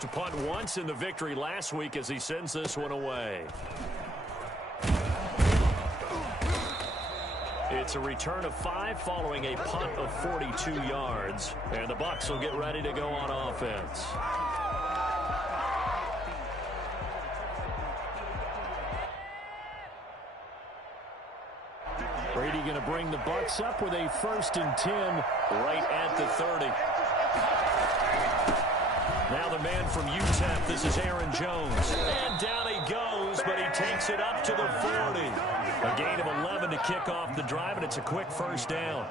to punt once in the victory last week as he sends this one away. It's a return of 5 following a punt of 42 yards. And the Bucs will get ready to go on offense. Brady going to bring the Bucs up with a 1st and 10 right at the 30. Now the man from UTEP, this is Aaron Jones. And down he goes, but he takes it up to the 40. A gain of 11 to kick off the drive, and it's a quick 1st down.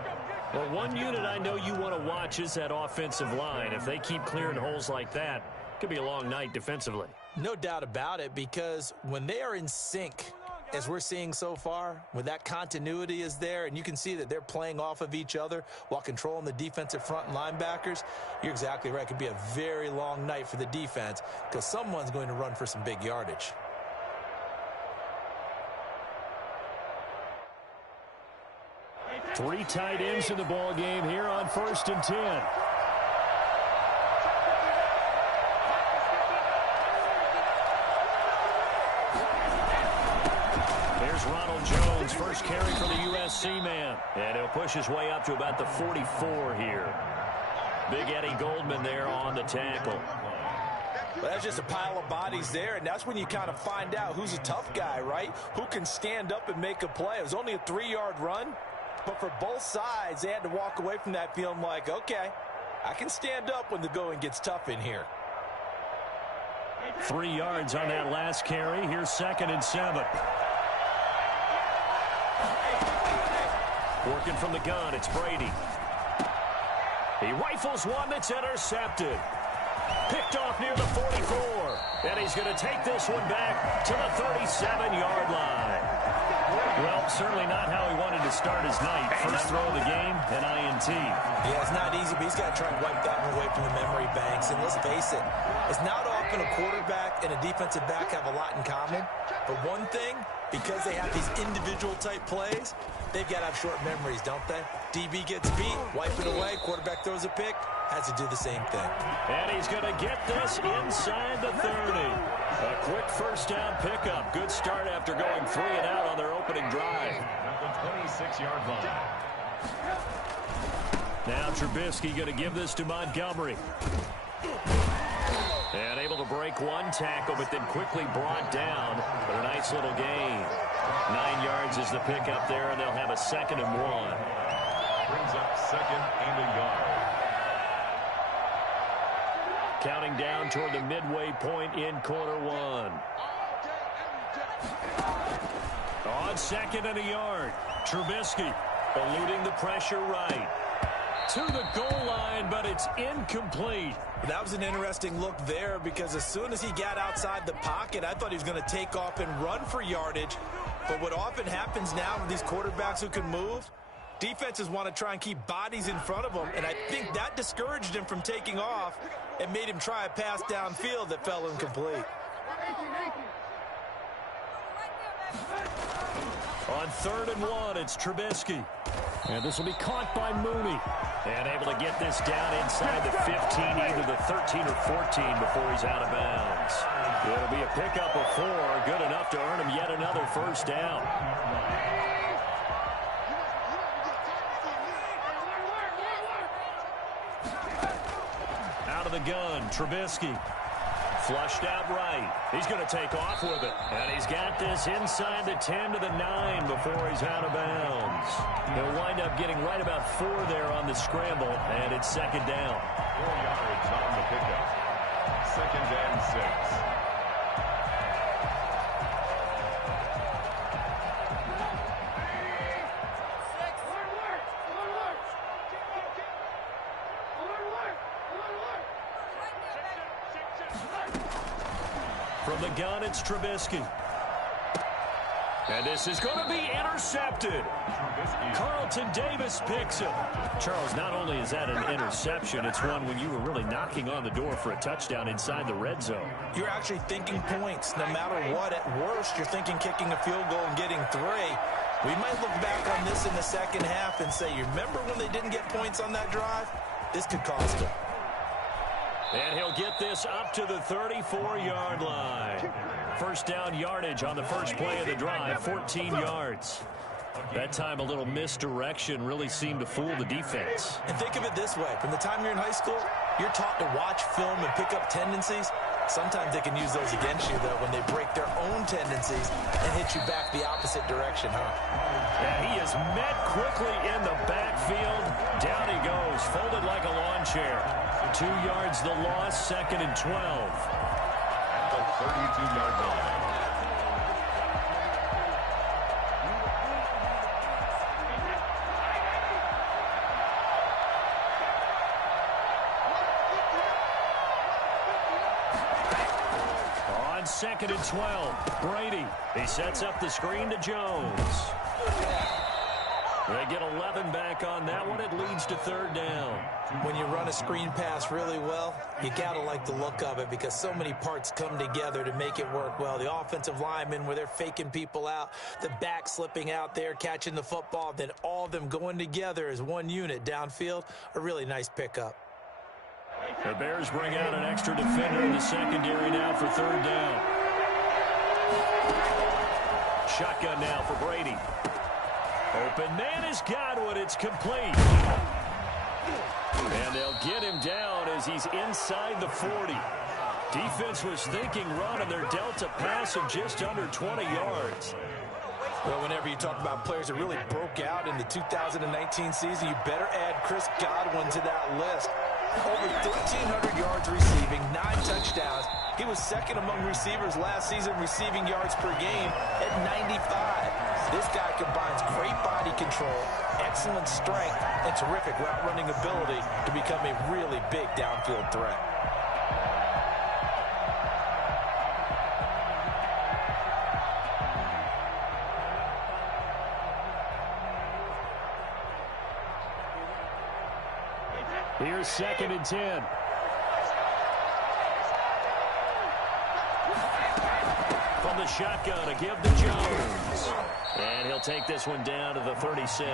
Well, one unit I know you want to watch is that offensive line. If they keep clearing holes like that, it could be a long night defensively. No doubt about it, because when they are in sync, as we're seeing so far, when that continuity is there and you can see that they're playing off of each other while controlling the defensive front and linebackers, you're exactly right. It could be a very long night for the defense because someone's going to run for some big yardage. Three tight ends in the ball game here on 1st and 10. Here's Ronald Jones, first carry for the USC man. And he'll push his way up to about the 44 here. Big Eddie Goldman there on the tackle. Well, that's just a pile of bodies there, and that's when you kind of find out who's a tough guy, right? Who can stand up and make a play. It was only a 3-yard run, but for both sides, they had to walk away from that feeling like, okay, I can stand up when the going gets tough in here. 3 yards on that last carry. Here's 2nd and 7. Working from the gun, it's Brady. He rifles one that's intercepted. Picked off near the 44. And he's going to take this one back to the 37-yard line. Well, certainly not how he wanted to start his night. First throw of the game, an INT. Yeah, it's not easy, but he's got to try and wipe that one away from the memory banks. And let's face it, it's not often a quarterback and a defensive back have a lot in common. But one thing, because they have these individual type plays, they've got to have short memories, don't they? DB gets beat, wipe it away, quarterback throws a pick, has to do the same thing. And he's going to get this inside the 30. A quick 1st down pickup. Good start after going 3 and out on their opening drive. At the 26-yard line. Now Trubisky going to give this to Montgomery. And able to break one tackle, but then quickly brought down. But a nice little gain. 9 yards is the pickup there, and they'll have a 2nd and 1. Brings up 2nd and a yard. Counting down toward the midway point in quarter 1. On 2nd and a yard. Trubisky eluding the pressure right. To the goal line, but it's incomplete. That was an interesting look there because as soon as he got outside the pocket, I thought he was going to take off and run for yardage. But what often happens now with these quarterbacks who can move, defenses want to try and keep bodies in front of them, and I think that discouraged him from taking off and made him try a pass downfield that fell incomplete. On 3rd and 1, it's Trubisky. And this will be caught by Mooney. And able to get this down inside the 15, either the 13 or 14 before he's out of bounds. It'll be a pickup of 4, good enough to earn him yet another 1st down. Out of the gun, Trubisky. Flushed out right. He's going to take off with it. And he's got this inside the 10 to the 9 before he's out of bounds. He'll wind up getting right about 4 there on the scramble, and it's 2nd down. 4 yards on the pickup. 2nd and 6. From the gun, it's Trubisky. And this is going to be intercepted. Carlton Davis picks it. Charles, not only is that an interception, it's one when you were really knocking on the door for a touchdown inside the red zone. You're actually thinking points. No matter what, at worst, you're thinking kicking a field goal and getting 3. We might look back on this in the second half and say, you remember when they didn't get points on that drive? This could cost them. And he'll get this up to the 34-yard line. First down yardage on the first play of the drive, 14 yards. That time a little misdirection really seemed to fool the defense. And think of it this way. From the time you're in high school, you're taught to watch film and pick up tendencies. Sometimes they can use those against you, though, when they break their own tendencies and hit you back the opposite direction, huh? Yeah, he is met quickly in the backfield. Down he goes, folded like a lawn chair. 2 yards the loss, 2nd and 12. At the 32-yard line. On 2nd and 12, Brady. He sets up the screen to Jones. They get 11 back on that one. It leads to 3rd down. When you run a screen pass really well, you got to like the look of it because so many parts come together to make it work well. The offensive linemen, where they're faking people out, the back slipping out there, catching the football, then all of them going together as one unit downfield, a really nice pickup. The Bears bring out an extra defender in the secondary now for 3rd down. Shotgun now for Brady. Open man is Godwin. It's complete. And they'll get him down as he's inside the 40. Defense was thinking run, and they're dealt a pass of just under 20 yards. Well, whenever you talk about players that really broke out in the 2019 season, you better add Chris Godwin to that list. Over 1,300 yards receiving, 9 touchdowns. He was second among receivers last season receiving yards per game at 95. This guy combines great body control, excellent strength, and terrific route running ability to become a really big downfield threat. Here's 2nd and 10. From the shotgun, a give to Jones. And he'll take this one down to the 36.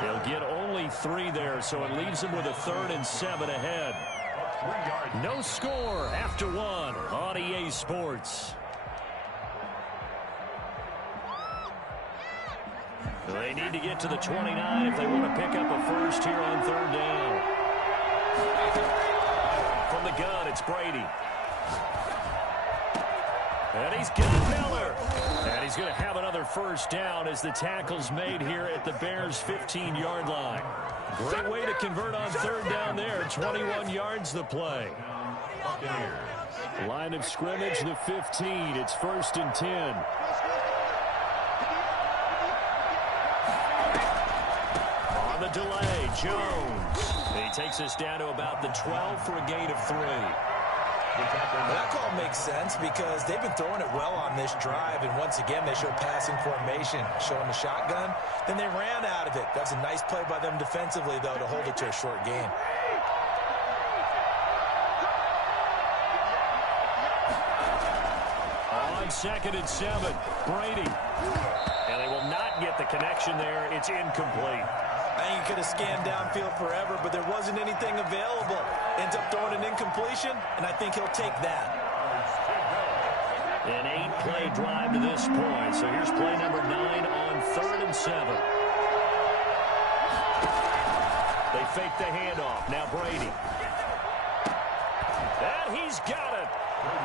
He'll get only 3 there, so it leaves him with a 3rd and 7 ahead. No score after 1 on EA Sports. They need to get to the 29 if they want to pick up a first here on 3rd down. From the gun, it's Brady. And he's got Miller. And he's going to have another first down as the tackle's made here at the Bears' 15-yard line. Great way to convert on 3rd down there. 21 yards the play. Line of scrimmage, the 15. It's 1st and 10. On the delay, Jones. He takes us down to about the 12 for a gain of 3. That call makes sense because they've been throwing it well on this drive, and once again they show passing formation, showing the shotgun. Then they ran out of it. That's a nice play by them defensively, though, to hold it to a short gain. On 2nd and 7, Brady. And they will not get the connection there. It's incomplete. I think he could have scanned downfield forever, but there wasn't anything available. Ends up throwing an incompletion, and I think he'll take that. An 8-play drive to this point. So here's play number 9 on 3rd and 7. They fake the handoff. Now Brady. And he's got it.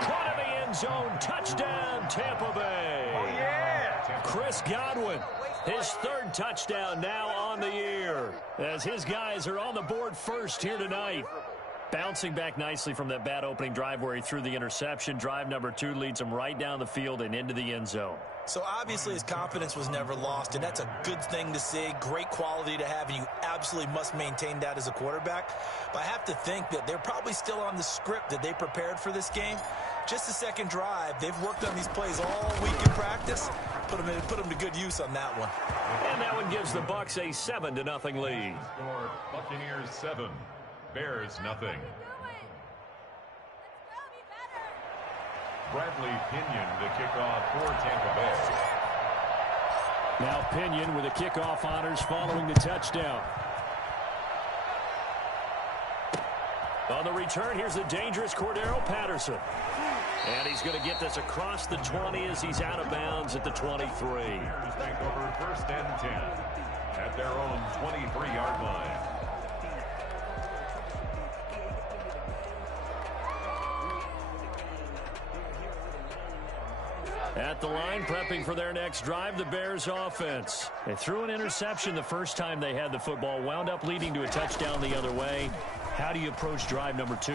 Caught in the end zone. Touchdown, Tampa Bay. Oh, yeah. Chris Godwin. His 3rd touchdown now on the year as his guys are on the board first here tonight. Bouncing back nicely from that bad opening drive where he threw the interception. Drive number 2 leads him right down the field and into the end zone. So obviously his confidence was never lost, and that's a good thing to see. Great quality to have, and you absolutely must maintain that as a quarterback. But I have to think that they're probably still on the script that they prepared for this game. Just the 2nd drive. They've worked on these plays all week in practice. Put them to good use on that one. And that one gives the Bucs a 7-0 lead. Score Buccaneers 7, Bears nothing. Bradley Pinion the kickoff for Tampa Bay. Now Pinion with the kickoff honors following the touchdown. On the return, here's the dangerous Cordero Patterson. And he's going to get this across the 20 as he's out of bounds at the 23. Bears take over 1st and 10 at their own 23-yard line. At the line, prepping for their next drive, the Bears offense. They threw an interception the first time they had the football, wound up leading to a touchdown the other way. How do you approach drive number 2?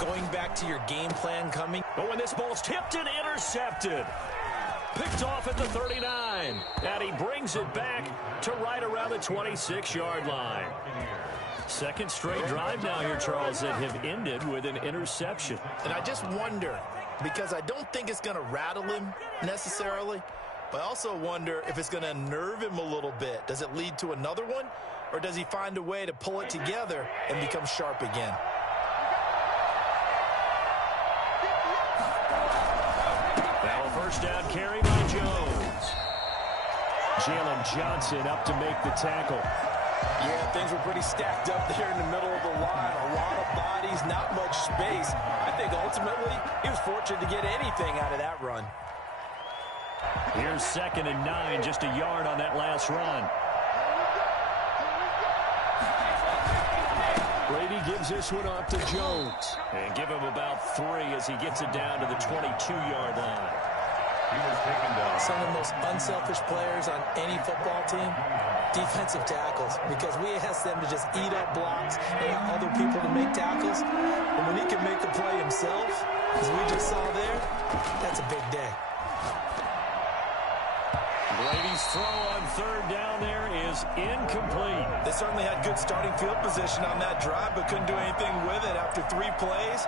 Going back to your game plan coming. But when this ball's tipped and intercepted. Picked off at the 39. And he brings it back to right around the 26-yard line. Second straight drive now here, Charles, that have ended with an interception. And I just wonder, because I don't think it's going to rattle him necessarily, but I also wonder if it's going to unnerve him a little bit. Does it lead to another one, or does he find a way to pull it together and become sharp again? Now a first down carry by Jones. Jalen Johnson up to make the tackle. Yeah, things were pretty stacked up there in the middle of the line. A lot of bodies, not much space. I think ultimately he was fortunate to get anything out of that run. Here's 2nd and 9, just a yard on that last run. Brady gives this one off to Jones. And give him about 3 as he gets it down to the 22-yard line. He was taken down. Some of the most unselfish players on any football team, defensive tackles, because we ask them to just eat up blocks and allow other people to make tackles. And when he can make a play himself, as we just saw there, that's a big day. Brady's throw on 3rd down there is incomplete. They certainly had good starting field position on that drive, but couldn't do anything with it after 3 plays.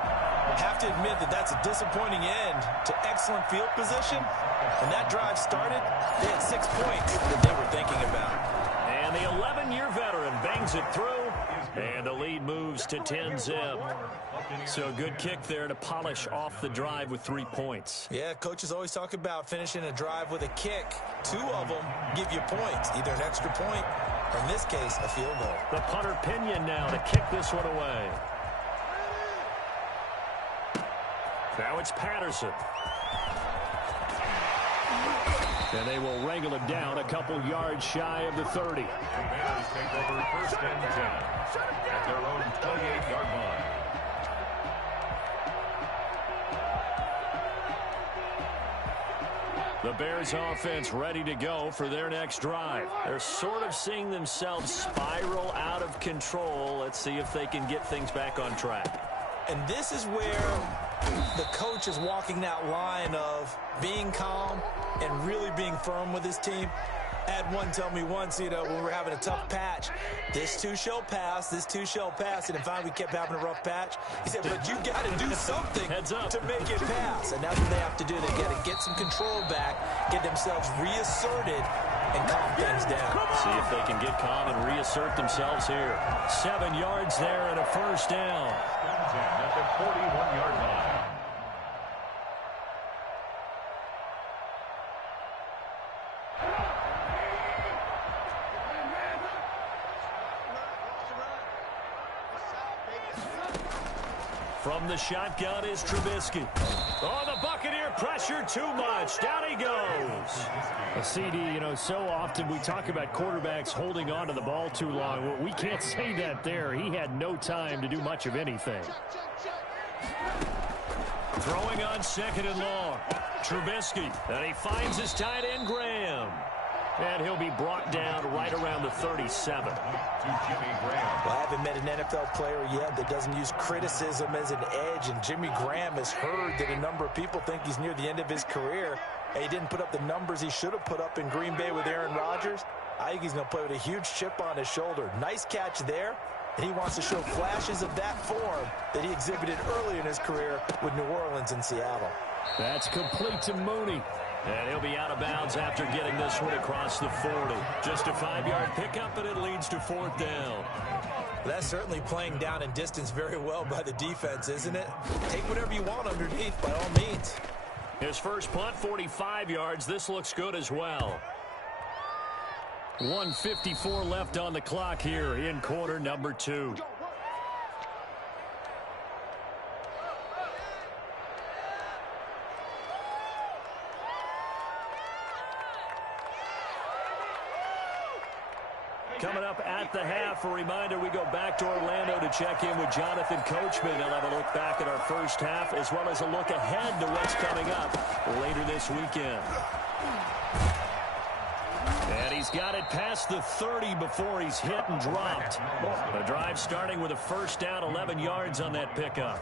Have to admit that that's a disappointing end to excellent field position. When that drive started, they had 6 points that they were thinking about. And the 11-year veteran bangs it through, and the lead moves to 10-zip. So a good kick there to polish off the drive with 3 points. Yeah, coaches always talk about finishing a drive with a kick. 2 of them give you points, either an extra point or, in this case, a field goal. The punter Pinion now to kick this one away. Now it's Patterson. And they will wrangle him down a couple yards shy of the 30. The Bears take over 1st and 10 at their own 28-yard line. The Bears offense ready to go for their next drive. They're sort of seeing themselves spiral out of control. Let's see if they can get things back on track. And this is where the coach is walking that line of being calm and really being firm with his team. I had one tell me once, when we were having a tough patch, this too shall pass, this too shall pass. And in fact, we kept having a rough patch. He said, but you got to do something to make it pass. And that's what they have to do. They got to get some control back, get themselves reasserted, and calm things down. See if they can get calm and reassert themselves here. 7 yards there and a first down. At the 41-yard line. From the shotgun is Trubisky. Oh, the Buccaneer pressure too much. Down he goes. A CD, so often we talk about quarterbacks holding on to the ball too long. Well, we can't say that there. He had no time to do much of anything. Throwing on 2nd and long. Trubisky. And he finds his tight end, Graham. And he'll be brought down right around the 37. To Jimmy Graham. Well, I haven't met an NFL player yet that doesn't use criticism as an edge, and Jimmy Graham has heard that a number of people think he's near the end of his career. And he didn't put up the numbers he should have put up in Green Bay with Aaron Rodgers. I think he's going to play with a huge chip on his shoulder. Nice catch there, and he wants to show flashes of that form that he exhibited early in his career with New Orleans and Seattle. That's complete to Mooney. And he'll be out of bounds after getting this one across the 40. Just a 5-yard pickup, and it leads to 4th down. That's certainly playing down in distance very well by the defense, isn't it? Take whatever you want underneath, by all means. His first punt, 45 yards. This looks good as well. 1:54 left on the clock here in quarter number 2. Coming up at the half, a reminder, we go back to Orlando to check in with Jonathan Coachman. He'll have a look back at our first half as well as a look ahead to what's coming up later this weekend. And he's got it past the 30 before he's hit and dropped. The drive starting with a first down, 11 yards on that pickup.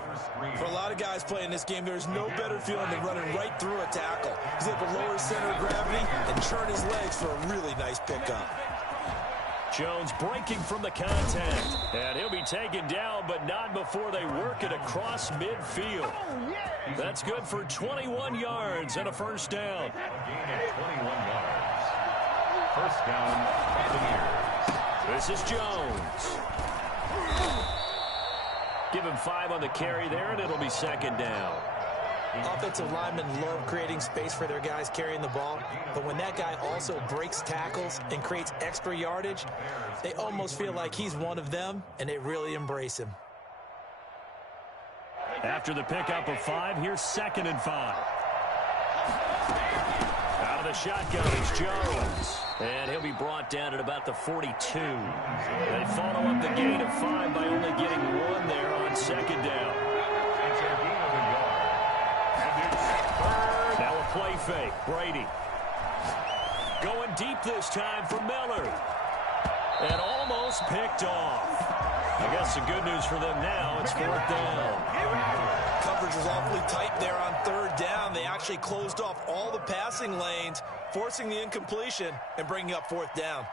For a lot of guys playing this game, there's no better feeling than running right through a tackle. He's able to lower his center of gravity and turn his legs for a really nice pickup. Jones breaking from the contact. And he'll be taken down, but not before they work it across midfield. That's good for 21 yards and a first down. Gain of 21 yards. First down, Buccaneers. This is Jones. Give him 5 on the carry there, and it'll be second down. Offensive linemen love creating space for their guys carrying the ball, but when that guy also breaks tackles and creates extra yardage, they almost feel like he's one of them, and they really embrace him. After the pickup of 5, here's 2nd and 5. Out of the shotgun, it's Jones. And he'll be brought down at about the 42. They follow up the gain of 5 by only getting 1 there on second down. It's a gain of a yard. And it's third. Now a play fake. Brady. Going deep this time for Miller. And almost picked off. I guess the good news for them now, it's 4th down. Coverage was awfully tight there on 3rd down. They actually closed off all the passing lanes, forcing the incompletion and bringing up 4th down.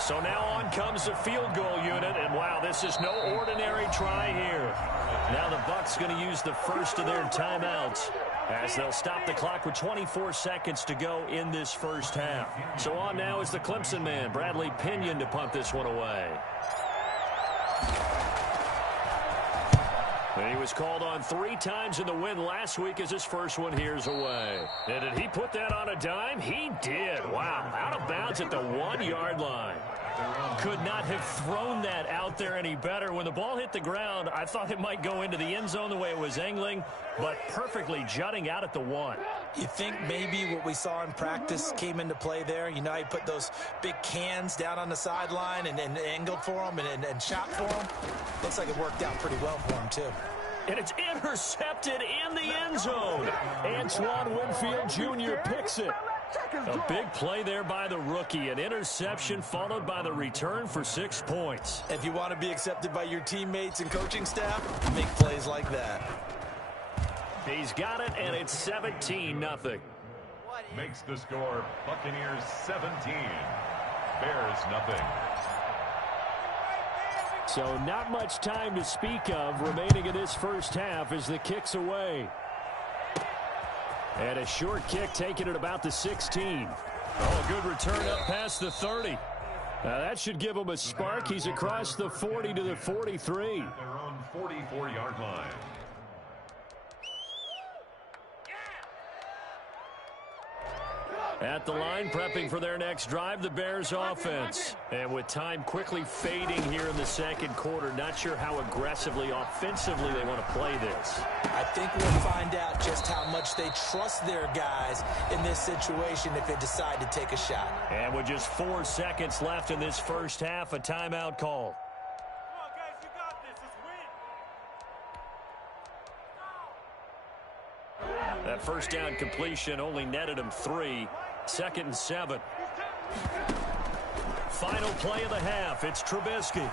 So now on comes the field goal unit, and wow, this is no ordinary try here. Now the Bucs going to use the first of their timeouts as they'll stop the clock with 24 seconds to go in this first half. So on now is the Clemson man, Bradley Pinion, to punt this one away. And he was called on 3 times in the win last week as his first one here's away. And did he put that on a dime? He did. Wow. Out of bounds at the 1-yard line. Could not have thrown that out there any better. When the ball hit the ground, I thought it might go into the end zone the way it was angling, but perfectly jutting out at the 1. You think maybe what we saw in practice came into play there? You know, he put those big cans down on the sideline and angled for him and shot for him. Looks like it worked out pretty well for him, too. And it's intercepted in the end zone. Antoine Winfield Jr. picks it. A big play there by the rookie. An interception followed by the return for 6 points. If you want to be accepted by your teammates and coaching staff, make plays like that. He's got it, and it's 17-0. Makes the score Buccaneers 17. Bears nothing. So not much time to speak of remaining in this first half as the kick's away. And a short kick taken at about the 16. Oh, good return up past the 30. Now that should give him a spark. He's across the 40 to the 43. At their own 44-yard line. At the line, prepping for their next drive, the Bears offense. And with time quickly fading here in the second quarter, not sure how aggressively, offensively they want to play this. I think we'll find out just how much they trust their guys in this situation if they decide to take a shot. And with just 4 seconds left in this first half, a timeout call. Come on, guys, you got this. Let's win. That first down completion only netted him 3. 2nd and 7. Final play of the half. It's Trubisky.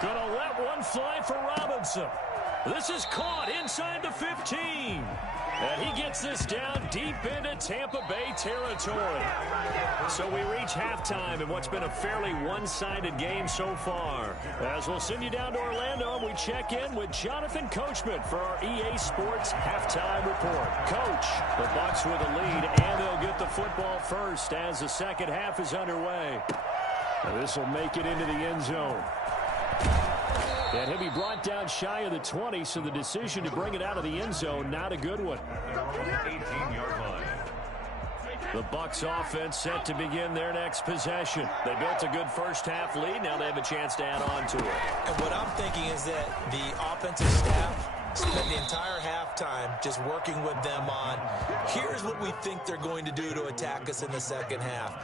Gonna let one fly for Robinson. This is caught inside the 15. And he gets this down deep into Tampa Bay territory. So we reach halftime in what's been a fairly one-sided game so far. As we'll send you down to Orlando, and we check in with Jonathan Coachman for our EA Sports Halftime Report. Coach, the Bucs with a lead, and they'll get the football first as the second half is underway. This will make it into the end zone. And he'll be brought down shy of the 20, so the decision to bring it out of the end zone, not a good one. 18-yard line. The Bucs offense set to begin their next possession. They built a good first half lead. Now they have a chance to add on to it. And what I'm thinking is that the offensive staff spend the entire halftime just working with them on, here's what we think they're going to do to attack us in the second half.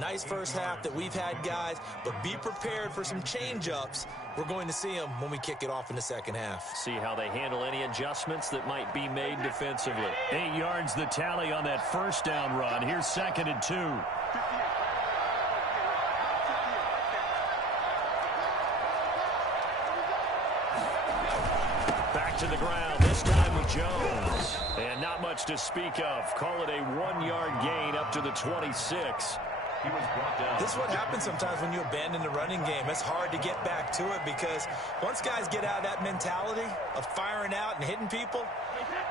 Nice first half that we've had, guys, but be prepared for some change-ups. We're going to see them when we kick it off in the second half. See how they handle any adjustments that might be made defensively. 8 yards the tally on that first down run. Here's 2nd and 2. Back to the ground, this time with Jones. And not much to speak of. Call it a 1-yard gain up to the 26. This is what happens sometimes when you abandon the running game. It's hard to get back to it because once guys get out of that mentality of firing out and hitting people,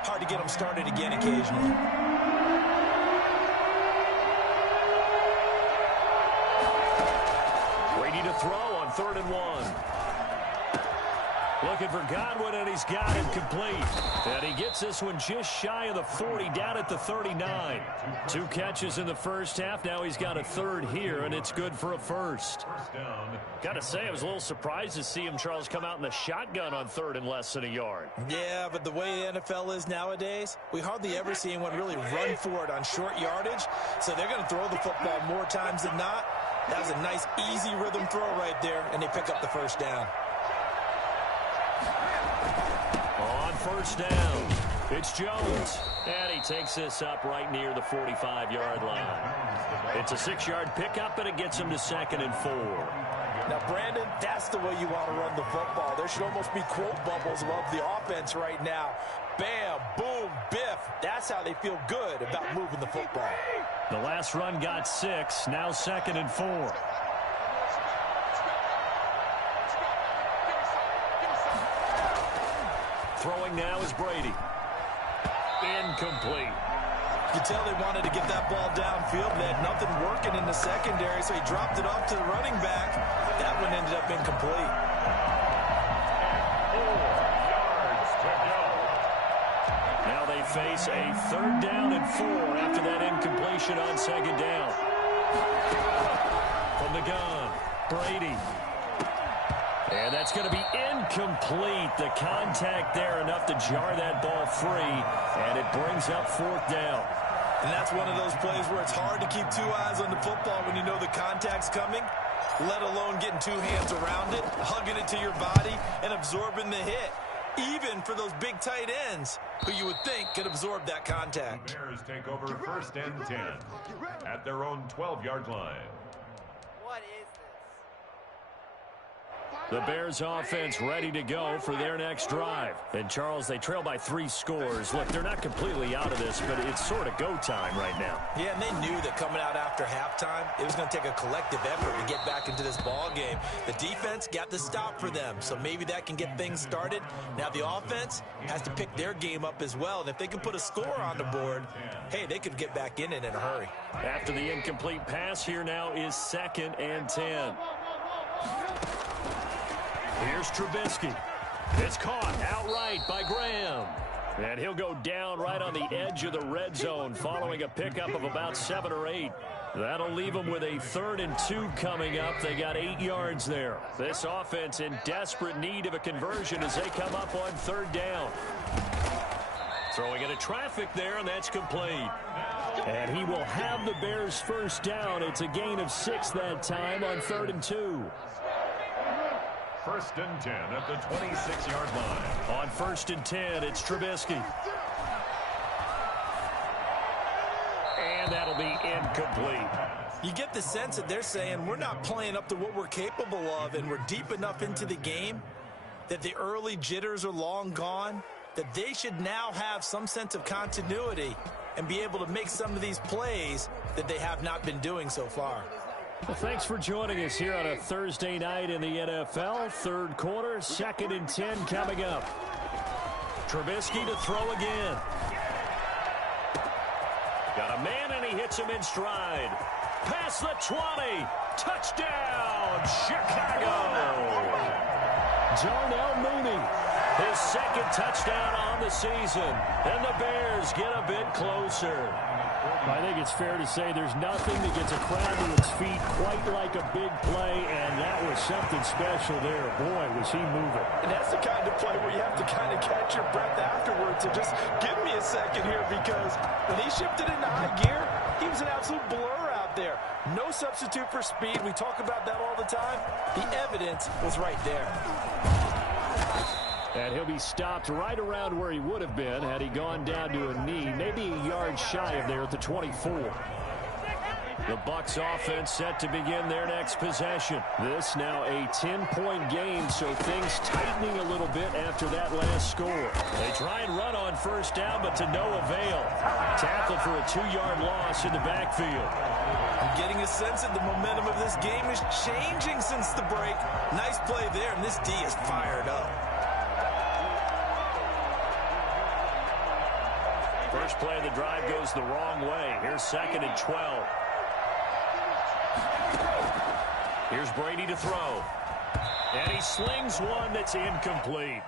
hard to get them started again occasionally. Ready to throw on 3rd and 1. Looking for Godwin, and he's got him complete. And he gets this one just shy of the 40, down at the 39. 2 catches in the first half. Now he's got a 3rd here, and it's good for a first. Got to say, I was a little surprised to see him, Charles, come out in the shotgun on 3rd and less than a yard. Yeah, but the way the NFL is nowadays, we hardly ever see anyone really run for it on short yardage. So they're going to throw the football more times than not. That was a nice, easy rhythm throw right there, and they pick up the first down. On first down, it's Jones. And he takes this up right near the 45-yard line. It's a 6-yard pickup, and it gets him to 2nd and 4. Now, Brandon, that's the way you want to run the football. There should almost be quote bubbles above the offense right now. Bam, boom, biff. That's how they feel good about moving the football. The last run got 6. Now 2nd and 4. Throwing now is Brady. Incomplete. You can tell they wanted to get that ball downfield. They had nothing working in the secondary, so he dropped it off to the running back. That one ended up incomplete. 4 yards to go. Now they face a 3rd down and 4 after that incompletion on 2nd down. From the gun, Brady. And that's going to be incomplete. The contact there enough to jar that ball free, and it brings up 4th down. And that's one of those plays where it's hard to keep 2 eyes on the football when you know the contact's coming, let alone getting 2 hands around it, hugging it to your body, and absorbing the hit. Even for those big tight ends who you would think could absorb that contact. The Bears take over 1st and 10 at their own 12-yard line. What is this? The Bears offense ready to go for their next drive. And, Charles, they trail by 3 scores. Look, they're not completely out of this, but it's sort of go time right now. Yeah, and they knew that coming out after halftime, it was going to take a collective effort to get back into this ball game. The defense got the stop for them, so maybe that can get things started. Now the offense has to pick their game up as well, and if they can put a score on the board, hey, they could get back in it in a hurry. After the incomplete pass, here now is 2nd and 10. Here's Trubisky. It's caught outright by Graham. And he'll go down right on the edge of the red zone following a pickup of about 7 or 8. That'll leave them with a 3rd and 2 coming up. They got 8 yards there. This offense in desperate need of a conversion as they come up on 3rd down. Throwing into traffic there, and that's complete. And he will have the Bears' first down. It's a gain of 6 that time on 3rd and 2. 1st and 10 at the 26-yard line. On 1st and 10, it's Trubisky. And that'll be incomplete. You get the sense that they're saying we're not playing up to what we're capable of, and we're deep enough into the game that the early jitters are long gone, that they should now have some sense of continuity and be able to make some of these plays that they have not been doing so far. Well, thanks for joining us here on a Thursday night in the NFL. 3rd quarter, 2nd and 10 coming up. Trubisky to throw again. Got a man, and he hits him in stride. Past the 20. Touchdown, Chicago. Darnell Mooney. His 2nd touchdown on the season. And the Bears get a bit closer. I think it's fair to say there's nothing that gets a crowd to its feet quite like a big play, and that was something special there. Boy, was he moving. And that's the kind of play where you have to kind of catch catch your breath afterwards. So just give me a second here, because when he shifted into high gear, he was an absolute blur out there. No substitute for speed. We talk about that all the time. The evidence was right there. And he'll be stopped right around where he would have been had he gone down to a knee, maybe a yard shy of there at the 24. The Bucs offense set to begin their next possession. This now a 10-point game, so things tightening a little bit after that last score. They try and run on first down, but to no avail. Tackled for a 2-yard loss in the backfield. I'm getting a sense that the momentum of this game is changing since the break. Nice play there, and this D is fired up. First play of the drive goes the wrong way. Here's 2nd and 12. Here's Brady to throw. And he slings one that's incomplete.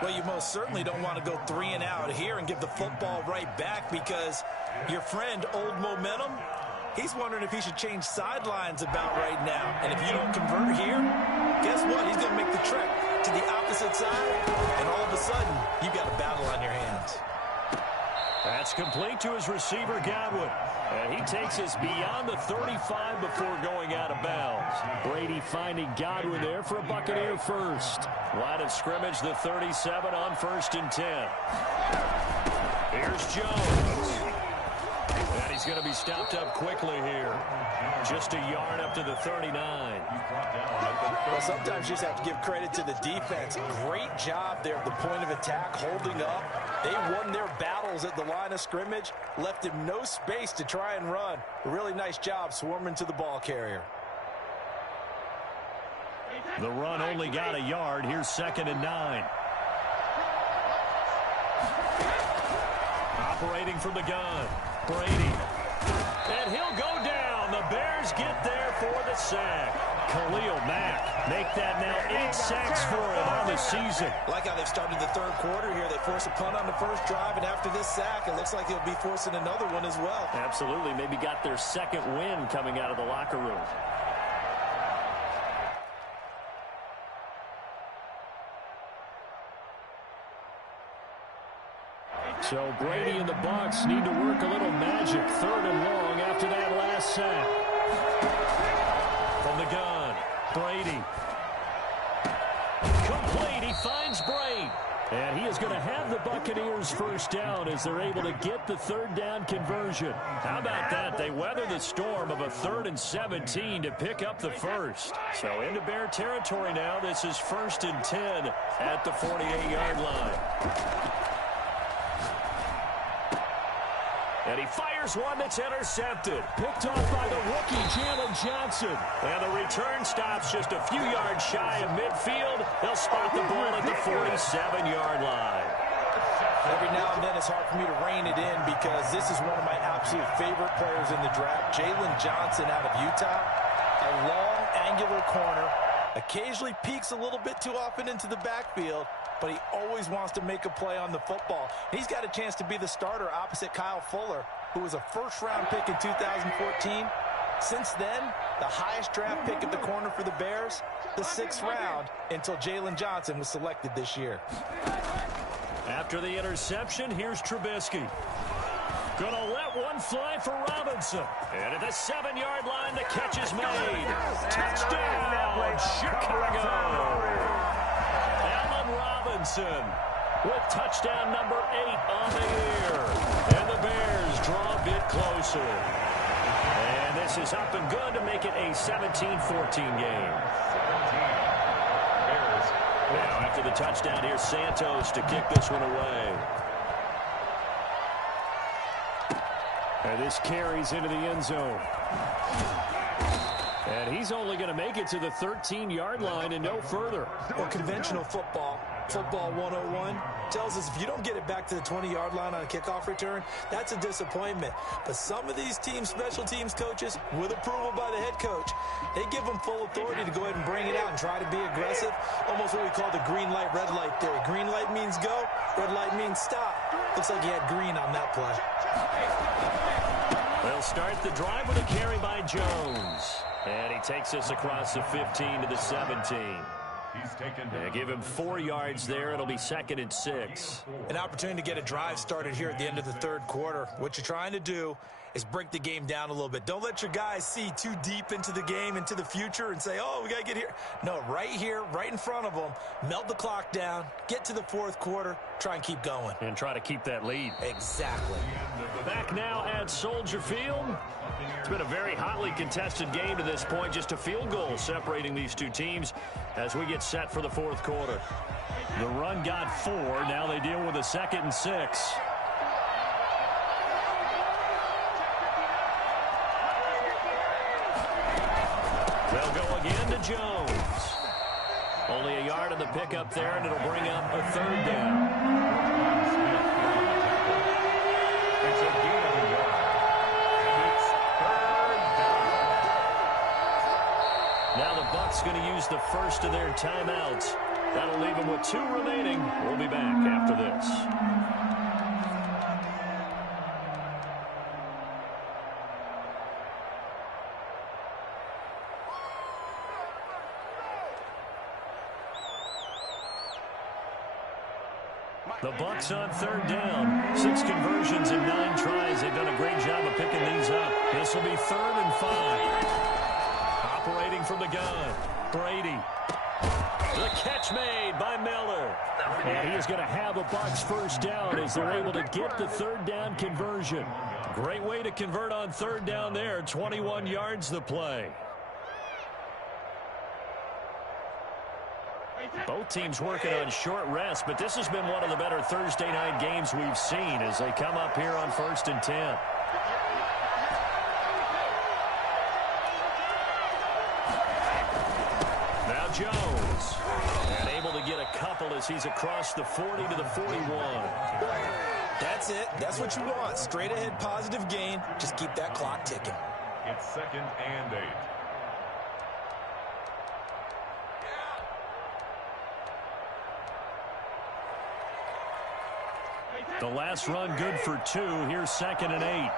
Well, you most certainly don't want to go 3 and out here and give the football right back, because your friend, Old Momentum, he's wondering if he should change sidelines about right now. And if you don't convert here, guess what? He's going to make the trek to the opposite side, and all of a sudden, you've got a battle on your hands. That's complete to his receiver, Godwin. And he takes us beyond the 35 before going out of bounds. Brady finding Godwin there for a Buccaneer first. Line of scrimmage, the 37 on 1st and 10. Here's Jones. And he's going to be stopped up quickly here. Just a yard up to the 39. Well, sometimes you just have to give credit to the defense. Great job there at the point of attack, holding up. They won their battles at the line of scrimmage, left him no space to try and run. A really nice job swarming to the ball carrier. The run only got a yard. Here's 2nd and 9. Operating from the gun, Brady. And he'll go down. The Bears get there for the sack. Khalil Mack make that now 8 sacks for him on the season. Like how they've started the third quarter here. They force a punt on the first drive, and after this sack, it looks like they'll be forcing another one as well. Absolutely. Maybe got their second win coming out of the locker room. So Brady and the Bucs need to work a little magic. 3rd and long after that last sack. From the gun, Brady. Complete. He finds Brady. And he is going to have the Buccaneers first down as they're able to get the 3rd down conversion. How about that? They weather the storm of a 3rd and 17 to pick up the first. So into Bear territory now. This is 1st and 10 at the 48-yard line. And he fires one that's intercepted. Picked off by the rookie, Jalen Johnson. And the return stops just a few yards shy of midfield. They'll spot the ball at the 47-yard line. Every now and then it's hard for me to rein it in, because this is one of my absolute favorite players in the draft, Jalen Johnson out of Utah. A long, angular corner. Occasionally peeks a little bit too often into the backfield, but he always wants to make a play on the football. He's got a chance to be the starter opposite Kyle Fuller, who was a first-round pick in 2014. Since then, the highest draft pick at the corner for the Bears, the 6th round, until Jalen Johnson was selected this year. After the interception, here's Trubisky. Gonna let one fly for Robinson. And at the 7-yard line, the catch is made. Touchdown, Chicago. Allen Robinson with touchdown number 8 on the year. And the Bears draw a bit closer. And this is up and good to make it a 17-14 game. Now after the touchdown, here's Santos to kick this one away. And this carries into the end zone. And he's only going to make it to the 13-yard line and no further. Well, conventional football 101, tells us if you don't get it back to the 20-yard line on a kickoff return, that's a disappointment. But some of these teams, special teams coaches, with approval by the head coach, they give them full authority to go ahead and bring it out and try to be aggressive. Almost what we call the green light, red light theory. Green light means go, red light means stop. Looks like he had green on that play. They'll start the drive with a carry by Jones. And he takes us across the 15 to the 17. Yeah, give him 4 yards there. It'll be 2nd and 6. An opportunity to get a drive started here at the end of the third quarter. What you're trying to do is break the game down a little bit. Don't let your guys see too deep into the game, into the future, and say, oh, we got to get here. No, right here, right in front of them, melt the clock down, get to the fourth quarter, try and keep going. And try to keep that lead. Exactly. Back now at Soldier Field. It's been a very hotly contested game to this point. Just a field goal separating these two teams as we get set for the fourth quarter. The run got 4. Now they deal with a 2nd and 6. They'll go again to Jones. Only a yard of the pickup there, and it'll bring up a 3rd down. It's a gain of a yard. And it's 3rd down. Now the Bucs going to use the first of their timeouts. That'll leave them with 2 remaining. We'll be back after this. The Bucs on 3rd down. 6 conversions in 9 tries. They've done a great job of picking these up. This will be 3rd and 5. Operating from the gun, Brady. The catch made by Miller. And he is going to have a Bucs first down as they're able to get the 3rd down conversion. Great way to convert on 3rd down there. 21 yards the play. Both teams working on short rest, but this has been one of the better Thursday night games we've seen as they come up here on 1st and 10. Now Jones. And able to get a couple as he's across the 40 to the 41. That's it. That's what you want. Straight ahead positive gain. Just keep that clock ticking. It's 2nd and 8. The last run good for 2. Here's 2nd and 8.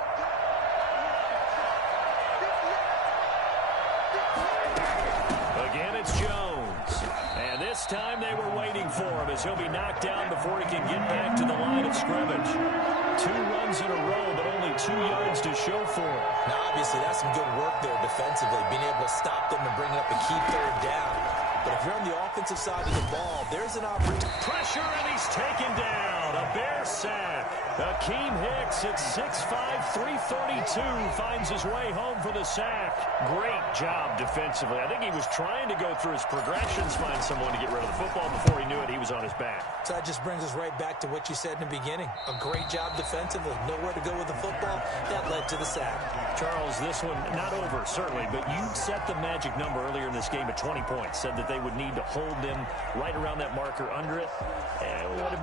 Again, it's Jones. And this time they were waiting for him as he'll be knocked down before he can get back to the line of scrimmage. 2 runs in a row, but only 2 yards to show for it. Now, obviously, that's some good work there defensively, being able to stop them and bring up a key 3rd down. But if you're on the offensive side of the ball, there's an opportunity. Pressure, and he's taken down. A Bear sack. Akeem Hicks at 6'5", 332 finds his way home for the sack. Great job defensively. I think he was trying to go through his progressions, find someone to get rid of the football. Before he knew it, he was on his back. So that just brings us right back to what you said in the beginning. A great job defensively. Nowhere to go with the football. That led to the sack. Charles, this one not over, certainly, but you set the magic number earlier in this game at 20 points. Said that they would need to hold them right around that marker under it.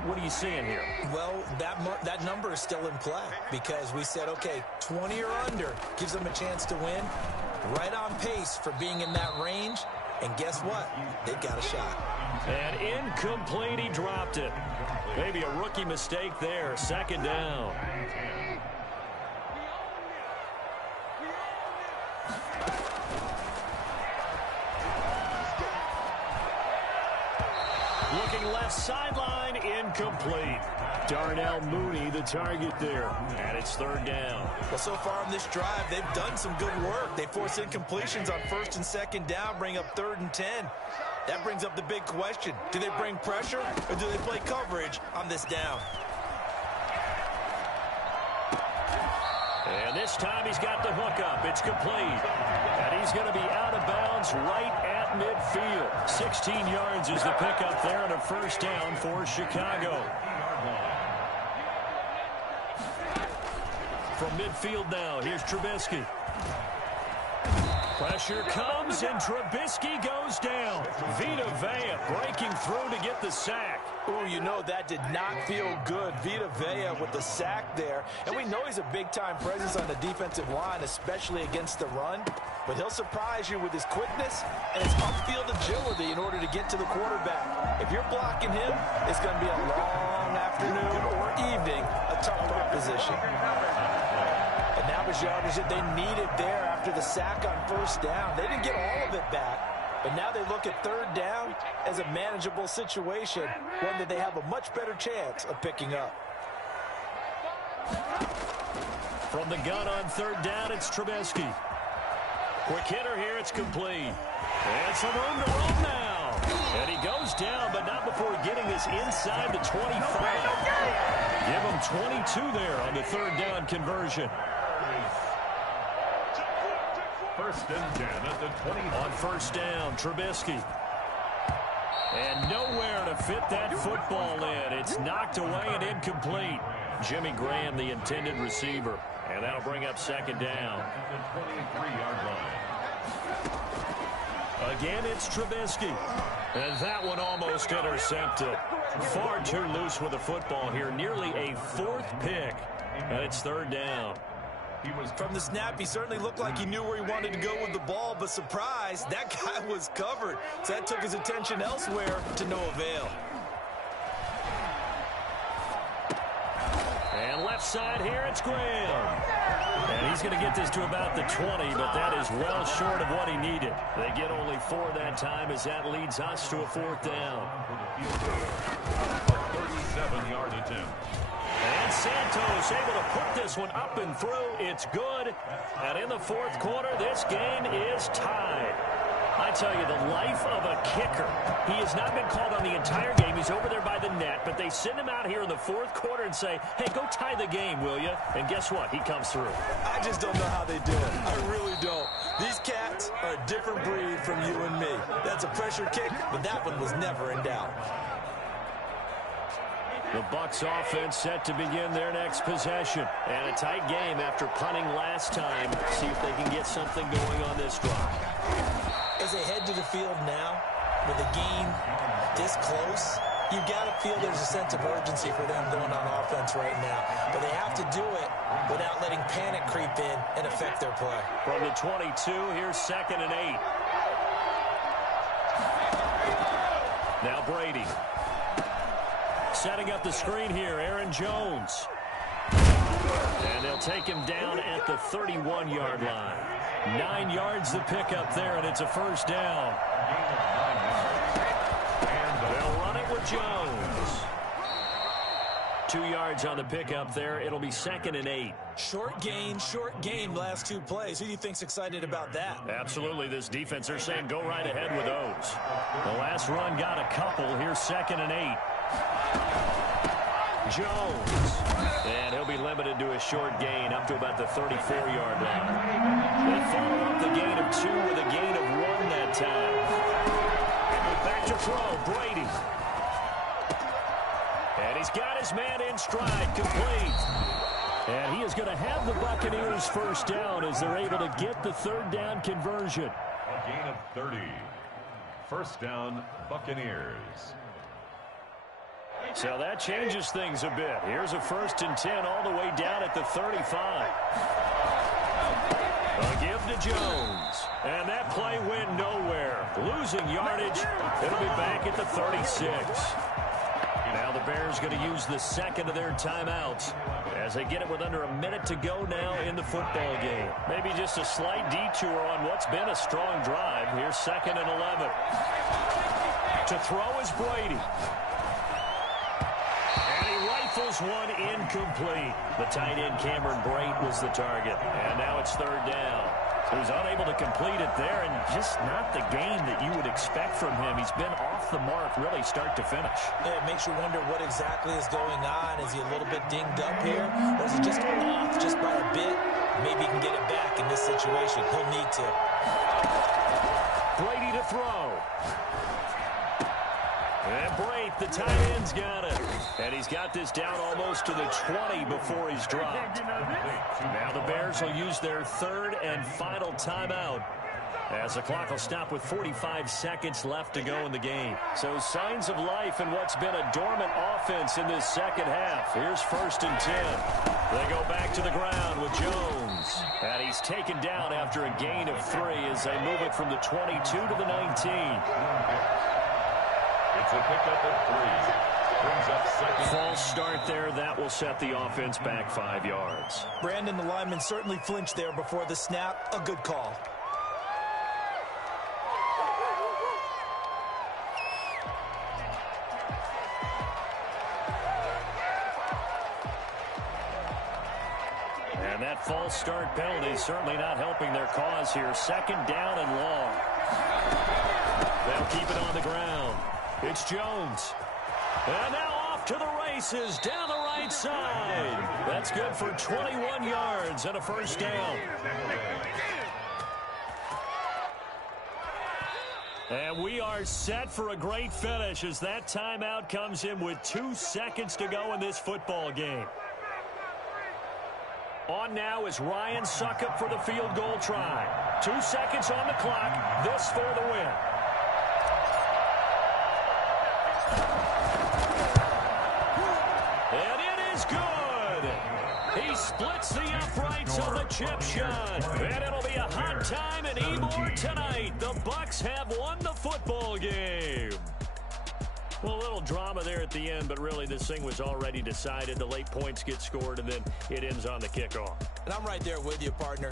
What are you seeing here? Well, that number is still in play because we said, okay, 20 or under gives them a chance to win. Right on pace for being in that range. And guess what? They've got a shot. And incomplete, he dropped it. Maybe a rookie mistake there. 2nd down. Looking left sideline, incomplete. Darnell Mooney, the target there. And it's 3rd down. Well, so far on this drive, they've done some good work. They force incompletions on 1st and 2nd down, bring up 3rd and 10. That brings up the big question. Do they bring pressure or do they play coverage on this down? And this time he's got the hookup. It's complete. And he's going to be out of bounds right at midfield. 16 yards is the pickup there on a 1st down for Chicago. From midfield now, here's Trubisky. Pressure comes, and Trubisky goes down. Vita Vea breaking through to get the sack. Ooh, you know that did not feel good. Vita Vea with the sack there. And we know he's a big-time presence on the defensive line, especially against the run. But he'll surprise you with his quickness and his upfield agility in order to get to the quarterback. If you're blocking him, it's going to be a long afternoon or evening, a tough proposition. And that was yardage that they needed there after the sack on 1st down. They didn't get all of it back, But now they look at third down as a manageable situation, one that they have a much better chance of picking up. From the gun on third down, it's Trubisky. Quick hitter here, it's complete. And some room to run now. And he goes down, but not before getting this inside the 25. Give him 22 there on the third down conversion. First and 10 at the 20. On first down, Trubisky. And nowhere to fit that football in. It's knocked away and incomplete. Jimmy Graham, the intended receiver. And that'll bring up second down. At the 23-yard line. Again, it's Trubisky. And that one almost intercepted. Far too loose with the football here. Nearly a fourth pick. And it's third down. From the snap, he certainly looked like he knew where he wanted to go with the ball, but surprise, that guy was covered. So that took his attention elsewhere to no avail. And left side here, it's Graham. And he's going to get this to about the 20, but that is well short of what he needed. They get only 4 that time as that leads us to a fourth down. 37-yard attempt. And Santos able to put this one up and through. It's good. And in the fourth quarter, this game is tied. I tell you, the life of a kicker. He has not been called on the entire game. He's over there by the net, but they send him out here in the fourth quarter and say, hey, go tie the game, will you? And guess what? He comes through. I just don't know how they do it. I really don't. These cats are a different breed from you and me. That's a pressure kick, but that one was never in doubt. The Bucs offense set to begin their next possession. And a tight game after punting last time. See if they can get something going on this drive. As they head to the field now, with a game this close, you've got to feel there's a sense of urgency for them going on offense right now. But they have to do it without letting panic creep in and affect their play. From the 22, here's 2nd and 8. Now Brady. Setting up the screen here, Aaron Jones. And they'll take him down at the 31-yard line. 9 yards the pickup there, and it's a first down. They'll run it with Jones. 2 yards on the pickup there. It'll be 2nd and 8. Short game, last 2 plays. Who do you think's excited about that? Absolutely, this defense, they're saying go right ahead with those. The last run got a couple. Here's 2nd and 8. Jones. And he'll be limited to a short gain up to about the 34-yard line. They follow up the gain of 2 with a gain of 1 that time. Back to throw, Brady. And he's got his man in stride, complete. And he is going to have the Buccaneers first down as they're able to get the third down conversion. A gain of 30. First down, Buccaneers. So that changes things a bit. Here's a 1st and 10 all the way down at the 35. A give to Jones. And that play went nowhere. Losing yardage. It'll be back at the 36. Now the Bears going to use the second of their timeouts as they get it with under a minute to go now in the football game. Maybe just a slight detour on what's been a strong drive. Here's 2nd and 11. To throw is Brady. Rifles one incomplete. The tight end Cameron Brate was the target. And now it's third down. So he's unable to complete it there, and just not the game that you would expect from him. He's been off the mark really start to finish. Yeah, it makes you wonder what exactly is going on. Is he a little bit dinged up here? Or is he just off just by a bit? Maybe he can get it back in this situation. He'll need to. Brady to throw. And Brate, the tight end's got it. And he's got this down almost to the 20 before he's dropped. Now the Bears will use their third and final timeout as the clock will stop with 45 seconds left to go in the game. So signs of life in what's been a dormant offense in this second half. Here's 1st and 10. They go back to the ground with Jones. And he's taken down after a gain of 3 as they move it from the 22 to the 19. It's a pickup of 3. Brings up second. False start there. That will set the offense back 5 yards. Brandon, the lineman, certainly flinched there before the snap. A good call. And that false start penalty is certainly not helping their cause here. Second down and long. They'll keep it on the ground. It's Jones. And now off to the races down the right side. That's good for 21 yards and a first down. And we are set for a great finish as that timeout comes in with 2 seconds to go in this football game. On now is Ryan Suckup for the field goal try. 2 seconds on the clock. This for the win. And it is good. He splits the uprights on the chip shot. And it'll be a hot time in Ybor tonight. The Bucs have won the football game. Well, a little drama there at the end, but really this thing was already decided. The late points get scored, and then it ends on the kickoff. And I'm right there with you, partner.